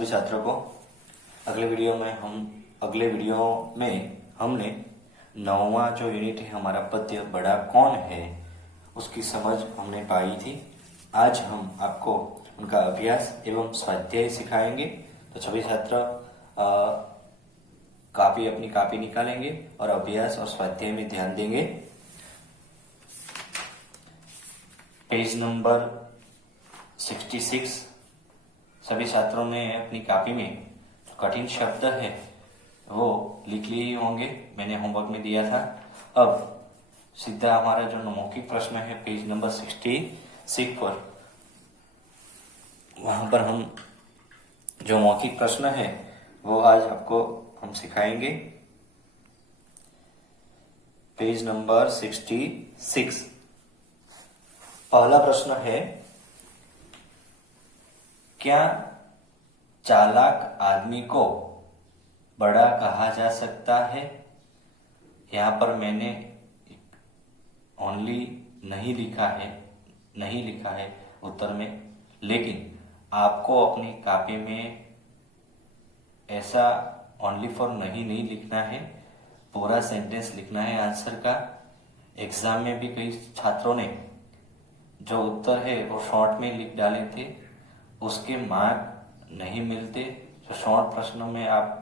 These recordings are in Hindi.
सभी छात्रों को। अगले वीडियो में हमने 9वां जो यूनिट है हमारा पद्य बड़ा कौन है उसकी समझ हमने पाई थी। आज हम आपको उनका अभ्यास एवं स्वाध्याय सिखाएंगे। तो सभी छात्र अपनी कॉपी निकालेंगे और अभ्यास और स्वाध्याय में ध्यान देंगे। पेज नंबर 66 सभी छात्रों ने अपनी कॉपी में जो कठिन शब्द है वो लिख लिए होंगे, मैंने होमवर्क में दिया था। अब सीधा हमारा जो मौखिक प्रश्न है पेज नंबर 66 पर, वहां पर हम जो मौखिक प्रश्न है वो आज आपको हम सिखाएंगे। पेज नंबर 66 पहला प्रश्न है, क्या चालाक आदमी को बड़ा कहा जा सकता है? यहाँ पर मैंने ओनली नहीं लिखा है उत्तर में, लेकिन आपको अपनी कॉपी में ऐसा ओनली फॉर नहीं लिखना है, पूरा सेंटेंस लिखना है आंसर का। एग्जाम में भी कई छात्रों ने जो उत्तर है वो शॉर्ट में लिख डाले थे, उसके मार्क नहीं मिलते। जो शॉर्ट प्रश्नों में आप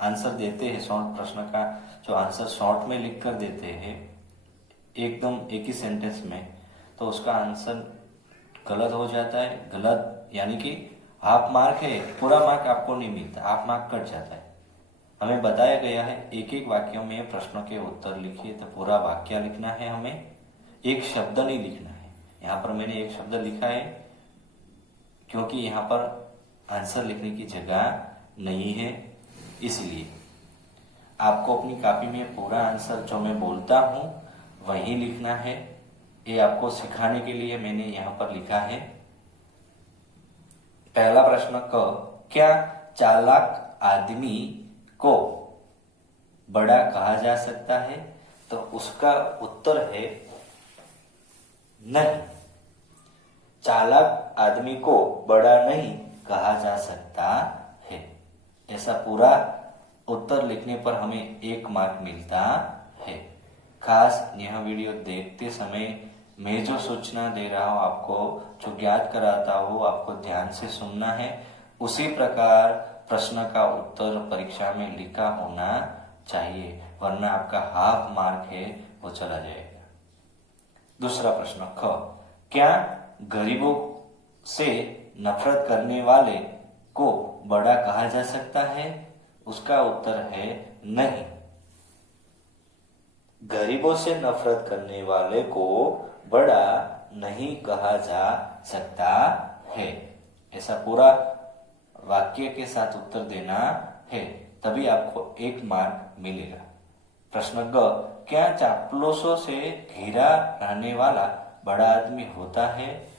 आंसर देते हैं, शॉर्ट प्रश्न का जो आंसर शॉर्ट में लिख कर देते हैं एकदम एक ही सेंटेंस में, तो उसका आंसर गलत हो जाता है। गलत यानी कि हाफ मार्क है, पूरा मार्क आपको नहीं मिलता, हाफ मार्क कट जाता है। हमें बताया गया है एक एक वाक्यों में प्रश्नों के उत्तर लिखिए, तो पूरा वाक्य लिखना है, हमें एक शब्द नहीं लिखना है। यहाँ पर मैंने एक शब्द लिखा है क्योंकि यहाँ पर आंसर लिखने की जगह नहीं है, इसलिए आपको अपनी कॉपी में पूरा आंसर जो मैं बोलता हूँ वही लिखना है। ये आपको सिखाने के लिए मैंने यहाँ पर लिखा है। पहला प्रश्न क, क्या चालाक आदमी को बड़ा कहा जा सकता है? तो उसका उत्तर है नहीं, चालाक आदमी को बड़ा नहीं कहा जा सकता है। ऐसा पूरा उत्तर लिखने पर हमें 1 मार्क मिलता है। खास यह वीडियो देखते समय मैं जो सूचना दे रहा हूँ आपको, जो ज्ञात कराता हूँ, आपको ध्यान से सुनना है। उसी प्रकार प्रश्न का उत्तर परीक्षा में लिखा होना चाहिए, वरना आपका हाफ मार्क है वो चला जाएगा। दूसरा प्रश्न ख, क्या गरीबों से नफरत करने वाले को बड़ा कहा जा सकता है? उसका उत्तर है नहीं, गरीबों से नफरत करने वाले को बड़ा नहीं कहा जा सकता है। ऐसा पूरा वाक्य के साथ उत्तर देना है, तभी आपको 1 मार्क मिलेगा। प्रश्न ग, क्या चापलूसों से घिरा रहने वाला बड़ा आदमी होता है?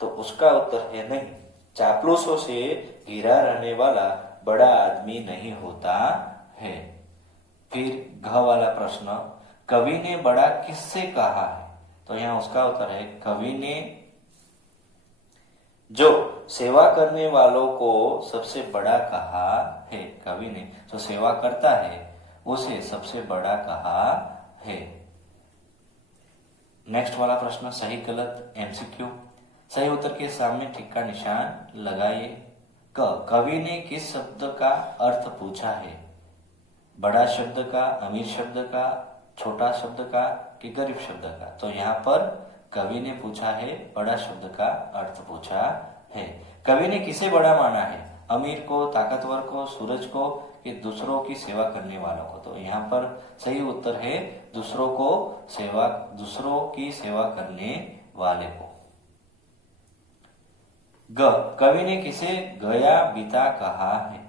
तो उसका उत्तर है नहीं, चापलूसों से घिरा रहने वाला बड़ा आदमी नहीं होता है। फिर घ वाला प्रश्न, कवि ने बड़ा किससे कहा है? तो यहाँ उसका उत्तर है, कवि ने जो सेवा करने वालों को सबसे बड़ा कहा है। कवि ने जो सेवा करता है उसे सबसे बड़ा कहा है। नेक्स्ट वाला प्रश्न, सही गलत एमसीक्यू। सही उत्तर के सामने टिक का निशान लगाइए। क, कवि ने किस शब्द का अर्थ पूछा है? बड़ा शब्द का, अमीर शब्द का, छोटा शब्द का कि गरीब शब्द का? तो यहाँ पर कवि ने पूछा है बड़ा शब्द का अर्थ पूछा है। कवि ने किसे बड़ा माना है? अमीर को, ताकतवर को, सूरज को कि दूसरों की सेवा करने वालों को? तो यहाँ पर सही उत्तर है दूसरों की सेवा करने वाले को। ग, कवि ने किसे गया बीता कहा है?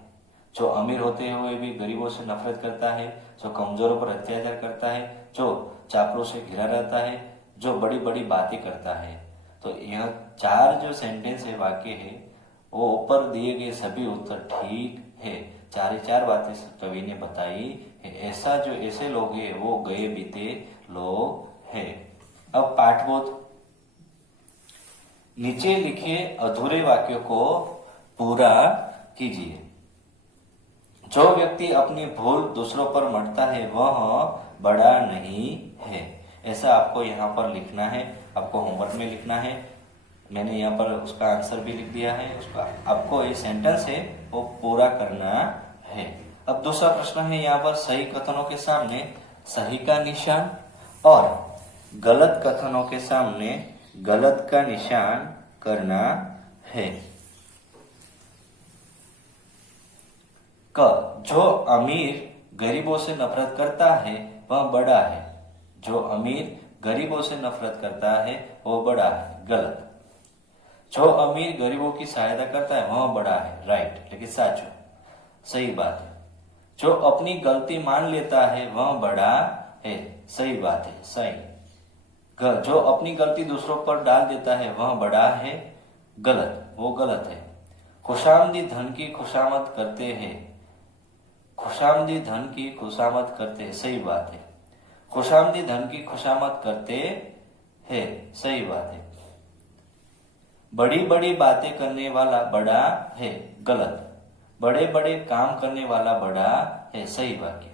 जो अमीर होते हुए भी गरीबों से नफरत करता है, जो कमजोरों पर अत्याचार करता है, जो चापलों से घिरा रहता है, जो बड़ी बड़ी बातें करता है। तो यह 4 जो सेंटेंस है, वाक्य है, वो ऊपर दिए गए सभी उत्तर ठीक है। 4 बातें कवि ने बताई है। ऐसे लोग हैं वो गए बीते लोग हैं। अब पाठबोध, नीचे लिखे अधूरे वाक्यों को पूरा कीजिए। जो व्यक्ति अपनी भूल दूसरों पर मढ़ता है वह बड़ा नहीं है। ऐसा आपको यहाँ पर लिखना है, आपको होमवर्क में लिखना है। मैंने यहाँ पर उसका आंसर भी लिख दिया है। उसका आपको ये सेंटेंस है वो पूरा करना है। अब दूसरा प्रश्न है यहाँ पर, सही कथनों के सामने सही का निशान और गलत कथनों के सामने गलत का निशान करना है। क, जो अमीर गरीबों से नफरत करता है वह बड़ा है। जो अमीर गरीबों से नफरत करता है वो बड़ा है, गलत। जो अमीर गरीबों की सहायता करता है वह बड़ा है, राइट, लेकिन साचो, सही बात है। जो अपनी गलती मान लेता है वह बड़ा है, सही बात है, सही। जो अपनी गलती दूसरों पर डाल देता है वह बड़ा है, गलत, वो गलत है। खुशामदी धन की खुशामद करते हैं, खुशामदी धन की खुशामद करते हैं, सही बात है। खुशामदी धन की खुशामद करते हैं, सही बात है। बड़ी बड़ी बातें करने वाला बड़ा है, गलत। बड़े बड़े काम करने वाला बड़ा है, सही वाक्य।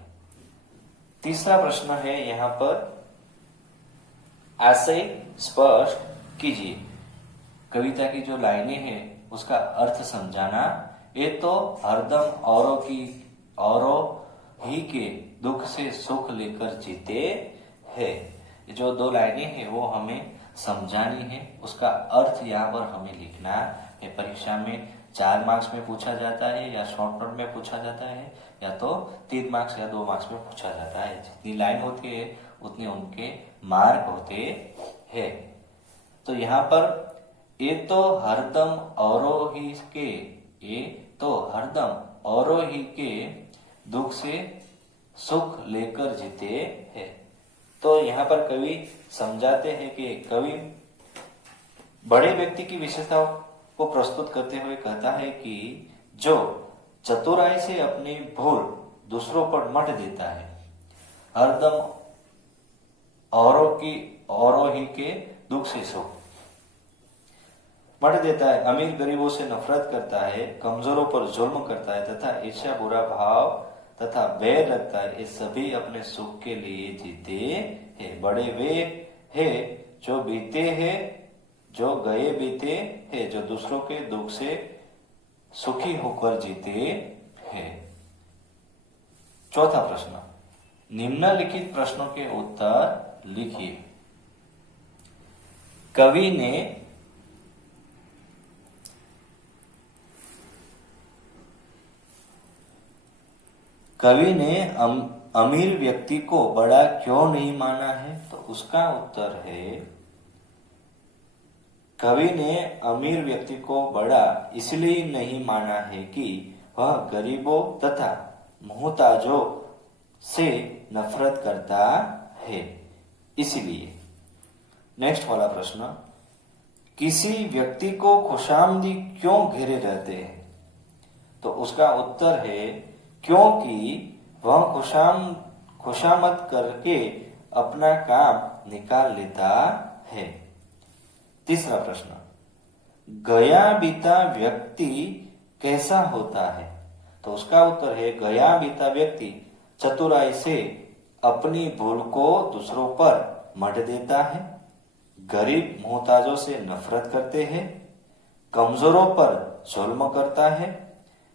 तीसरा प्रश्न है यहाँ पर, आशय स्पष्ट कीजिए। कविता की जो लाइनें हैं उसका अर्थ समझाना। ये तो हरदम औरों ही के दुख से सुख लेकर जीते हैं। जो दो लाइनें हैं वो हमें समझानी है, उसका अर्थ यहाँ पर हमें लिखना है। परीक्षा में 4 मार्क्स में पूछा जाता है या शॉर्ट नोट में पूछा जाता है या तो 3 मार्क्स या 2 मार्क्स में पूछा जाता है। जितनी लाइन होती है उतने उनके मार्क होते हैं। तो यहाँ पर ये तो हरदम औरों ही के, ये तो हरदम औरों ही के दुख से सुख लेकर जीते हैं। तो यहाँ पर कवि समझाते हैं कि कवि बड़े व्यक्ति की विशेषताओं को प्रस्तुत करते हुए कहता है कि जो चतुराई से अपनी भूल दूसरों पर मढ़ देता है, हरदम औरों ही के दुख से सुख मढ़ देता है, अमीर गरीबों से नफरत करता है, कमजोरों पर जुल्म करता है तथा ईर्ष्या बुरा भाव तथा बैर रखता है, ये सभी अपने सुख के लिए जीते हैं। बड़े वे हैं जो बीते हैं, जो गए बीते हैं, जो दूसरों के दुख से सुखी होकर जीते हैं। चौथा प्रश्न, निम्नलिखित प्रश्नों के उत्तर लिखिए। कवि ने अमीर व्यक्ति को बड़ा क्यों नहीं माना है? तो उसका उत्तर है, कवि ने अमीर व्यक्ति को बड़ा इसलिए नहीं माना है कि वह गरीबों तथा मोहताजों से नफरत करता है, इसलिए। नेक्स्ट वाला प्रश्न, किसी व्यक्ति को खुशामदी क्यों घेरे रहते हैं? तो उसका उत्तर है, क्योंकि वह खुशामद करके अपना काम निकाल लेता है। तीसरा प्रश्न, गया बीता व्यक्ति कैसा होता है? तो उसका उत्तर है, गया बीता व्यक्ति चतुराई से अपनी भूल को दूसरों पर मढ़ देता है, गरीब मोहताजों से नफरत करते हैं, कमजोरों पर जुल्म करता है,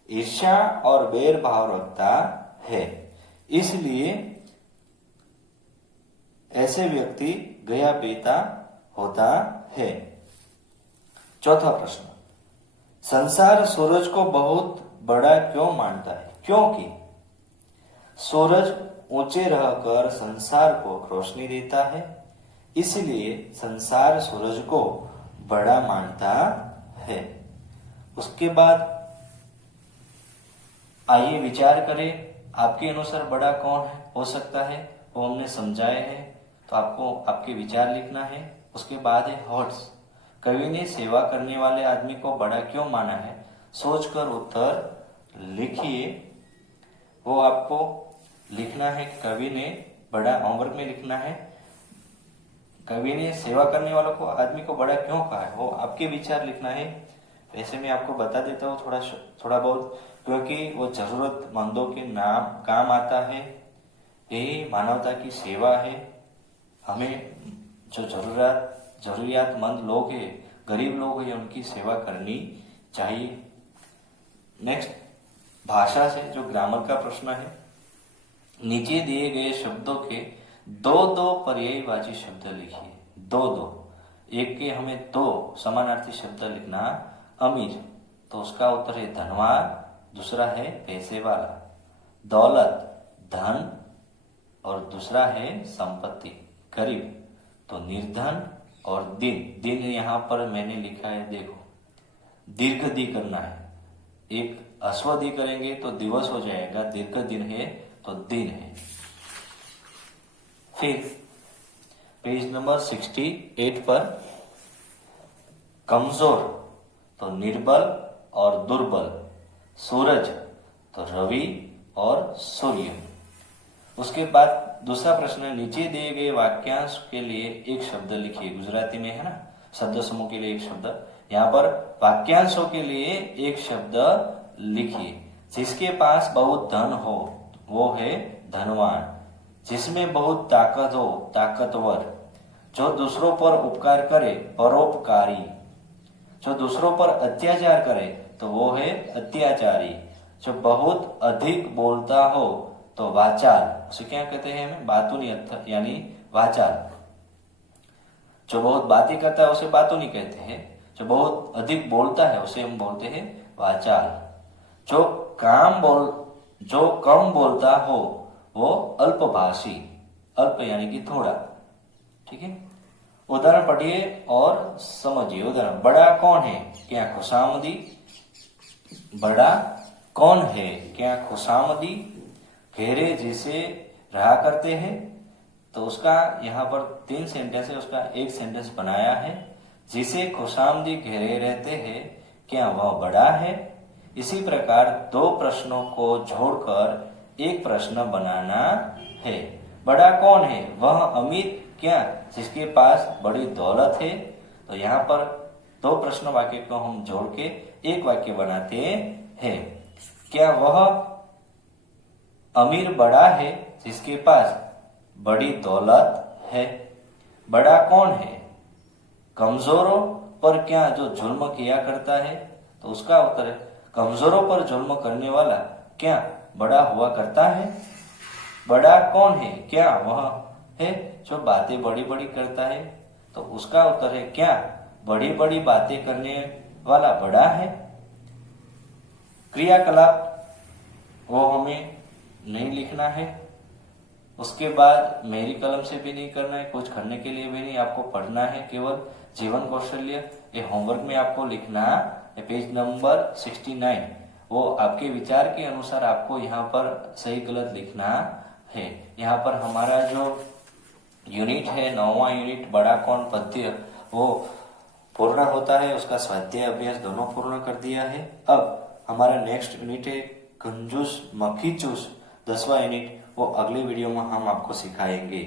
ईर्ष्या और बैर भाव रखता है, इसलिए ऐसे व्यक्ति गया बीता होता है। चौथा प्रश्न, संसार सूरज को बहुत बड़ा क्यों मानता है? क्योंकि सूरज ऊंचे रहकर संसार को रोशनी देता है, इसलिए संसार सूरज को बड़ा मानता है। उसके बाद आइए विचार करें, आपके अनुसार बड़ा कौन हो सकता है, वो हमने समझाए हैं। तो आपको आपके विचार लिखना है। उसके बाद है हॉट्स, कवि ने सेवा करने वाले आदमी को बड़ा क्यों माना है? सोचकर उत्तर लिखिए। वो आपको लिखना है, कवि ने बड़ा, होमवर्क में लिखना है, कवि ने सेवा करने वालों को आदमी को बड़ा क्यों कहा है, वो आपके विचार लिखना है। वैसे मैं आपको बता देता हूँ थोड़ा बहुत, क्योंकि वो जरूरतमंदों के नाम काम आता है। यही मानवता की सेवा है। हमें जो जरूरियातमंद लोग हैं, गरीब लोग हैं, उनकी सेवा करनी चाहिए। नेक्स्ट, भाषा से जो ग्रामर का प्रश्न है, नीचे दिए गए शब्दों के दो दो पर्यायवाची शब्द लिखिए। दो दो, एक के हमें दो समानार्थी शब्द लिखना। अमीर, तो उसका उत्तर है धनवान, दूसरा है पैसे वाला। दौलत, धन, और दूसरा है संपत्ति। गरीब, तो निर्धन। और दिन, दिन यहाँ पर मैंने लिखा है, देखो दीर्घ दी करना है। एक अश्व दी करेंगे तो दिवस हो जाएगा, दीर्घ दिन है तो दिन है। फिर पेज नंबर 68 पर कमजोर, तो निर्बल और दुर्बल। सूरज, तो रवि और सूर्य। उसके बाद दूसरा प्रश्न है, नीचे दिए गए वाक्यांश के लिए एक शब्द लिखिए। गुजराती में है ना, शब्द समूह के लिए एक शब्द। यहाँ पर वाक्यांशों के लिए एक शब्द लिखिए। जिसके पास बहुत धन हो वो है धनवान। जिसमें बहुत ताकत हो ताकतवर। जो दूसरों पर उपकार करे परोपकारी। जो दूसरों पर अत्याचार करे तो वो है अत्याचारी। जो बहुत अधिक बोलता हो तो वाचाल, उसे क्या कहते हैं हमें, बातूनी यानी वाचाल। जो बहुत बातें करता है उसे बातूनी कहते हैं। जो बहुत अधिक बोलता है उसे हम बोलते हैं वाचाल। जो कम बोलता हो वो अल्पभाषी। अल्प यानी कि थोड़ा। ठीक है, उदाहरण पढ़िए और समझिए। उदाहरण, बड़ा कौन है, क्या खुशामदी। बड़ा कौन है, क्या खुशामदी। घेरे जिसे रहा करते हैं, तो उसका यहाँ पर 3 सेंटेंस है, उसका एक सेंटेंस बनाया है। जिसे खुशामदी घेरे रहते हैं, क्या वह बड़ा है। इसी प्रकार 2 प्रश्नों को जोड़कर एक प्रश्न बनाना है। बड़ा कौन है, वह अमीर क्या जिसके पास बड़ी दौलत है। तो यहाँ पर 2 प्रश्न वाक्य को हम जोड़ के एक वाक्य बनाते हैं। क्या वह अमीर बड़ा है जिसके पास बड़ी दौलत है। बड़ा कौन है, कमजोरों पर क्या जो जुल्म किया करता है। तो उसका उत्तर है कमजोरों पर जुल्म करने वाला क्या बड़ा हुआ करता है। बड़ा कौन है, क्या वह है जो बातें बड़ी बड़ी करता है। तो उसका उत्तर है क्या बड़ी बड़ी बातें करने वाला बड़ा है। क्रियाकलाप वो हमें नहीं लिखना है। उसके बाद मेरी कलम से भी नहीं करना है, कुछ करने के लिए भी नहीं, आपको पढ़ना है केवल जीवन कौशल्य। ये होमवर्क में आपको लिखना है पेज नंबर 69। वो आपके विचार के अनुसार आपको यहाँ पर सही गलत लिखना है। यहाँ पर हमारा जो यूनिट है 9वां यूनिट बड़ा कौन पद्य वो पूर्ण होता है। उसका स्वाध्याय अभ्यास दोनों पूर्ण कर दिया है। अब हमारा नेक्स्ट यूनिट है कंजूस मक्खी चूस 10वां यूनिट। वो अगले वीडियो में हम आपको सिखाएंगे।